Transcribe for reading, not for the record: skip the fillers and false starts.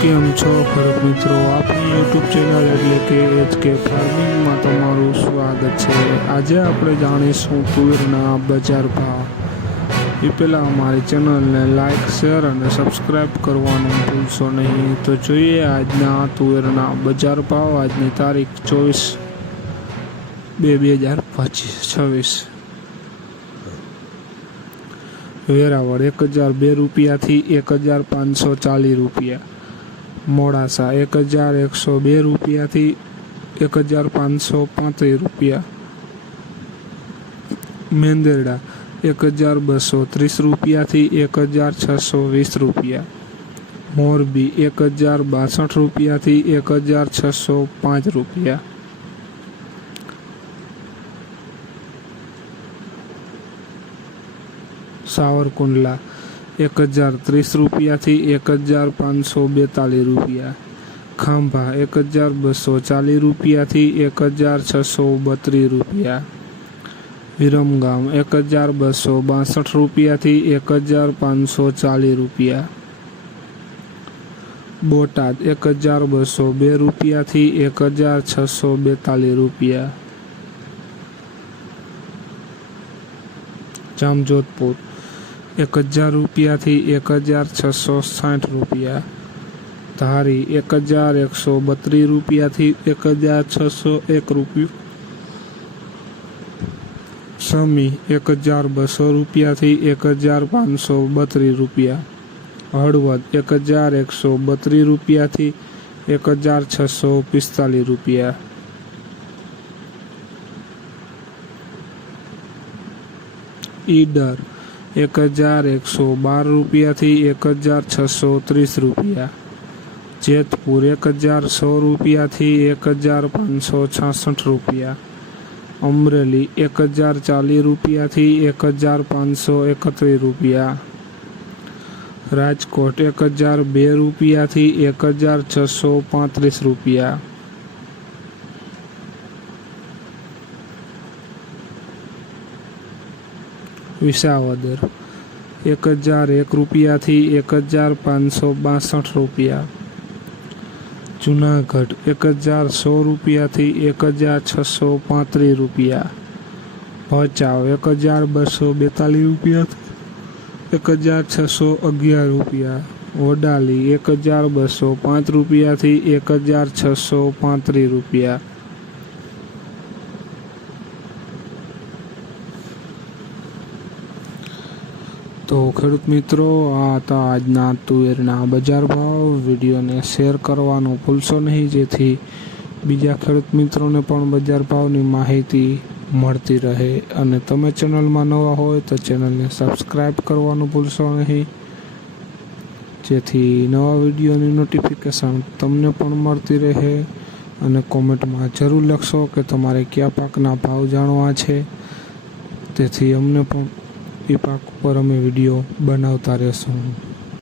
કેમ છો ખેડૂત મિત્રો, આપણી યુટ્યુબ ચેનલ એટલે કે HK ફાર્મિંગમાં તમારું સ્વાગત છે। આજે આપણે જાણીશું તુવેરના બજાર ભાવ। એ પહેલાં અમારી ચેનલને લાઇક, શેર અને સબસ્ક્રાઈબ કરવાનું ભૂલશો નહીં। તો જોઈએ આજના તુવેરના બજાર ભાવ। આજની તારીખ 24/2/2026। વેરાવળ 1002 રૂપિયાથી 1540 રૂપિયા, મોડાસા 1102 રૂપિયાથી 1535 રૂપિયા, મેંદરડા 1230 રૂપિયાથી 1620 રૂપિયા, મોરબી 1062 રૂપિયાથી 1605 રૂપિયા, સાવરકુંડલા 1030 રૂપિયાથી 1542 રૂપિયા, ખાંભા 1240 રૂપિયાથી 1632 રૂપિયા, વિરમગામ 1262 રૂપિયાથી 1540 રૂપિયા, બોટાદ 1202 રૂપિયાથી 1642 રૂપિયા, જામજોધપુર 1000 રૂપિયાથી 1660 રૂપિયા, ધારી 1132 રૂપિયાથી 1601 રૂપિયા, સમી 1200 રૂપિયાથી 1532 રૂપિયા, હળવદ 1132 રૂપિયાથી 1645 રૂપિયા, ઈડર 1112 રૂપિયાથી 1630 રૂપિયા, જેતપુર 100100 રૂપિયાથી 1566 રૂપિયા, અમરેલી 1040 રૂપિયાથી 1531 રૂપિયા, રાજકોટ 1002 રૂપિયાથી 1635 રૂપિયા, વિસાવદર 1001 રૂપિયાથી 1562 રૂપિયા, જુનાગઢ 1100 રૂપિયાથી 1635 રૂપિયા, ભચાઉ 1242 રૂપિયાથી 1611 રૂપિયા, વડાલી 1205 રૂપિયાથી 1635 રૂપિયા। તો ખેડૂત મિત્રો, આ હતા આજના તુવેરના બજાર ભાવ। વિડીયોને શેર કરવાનું ભૂલશો નહીં, જેથી બીજા ખેડૂત મિત્રોને પણ બજાર ભાવની માહિતી મળતી રહે। અને તમે ચેનલમાં નવા હોય તો ચેનલને સબસ્ક્રાઈબ કરવાનું ભૂલશો નહીં, જેથી નવા વિડીયોની નોટિફિકેશન તમને પણ મળતી રહે। અને કોમેન્ટમાં જરૂર લખશો કે તમારે કયા પાકના ભાવ જાણવા છે, તેથી અમને પણ એ પાક ઉપર અમે વિડીયો બનાવતા રહેશું।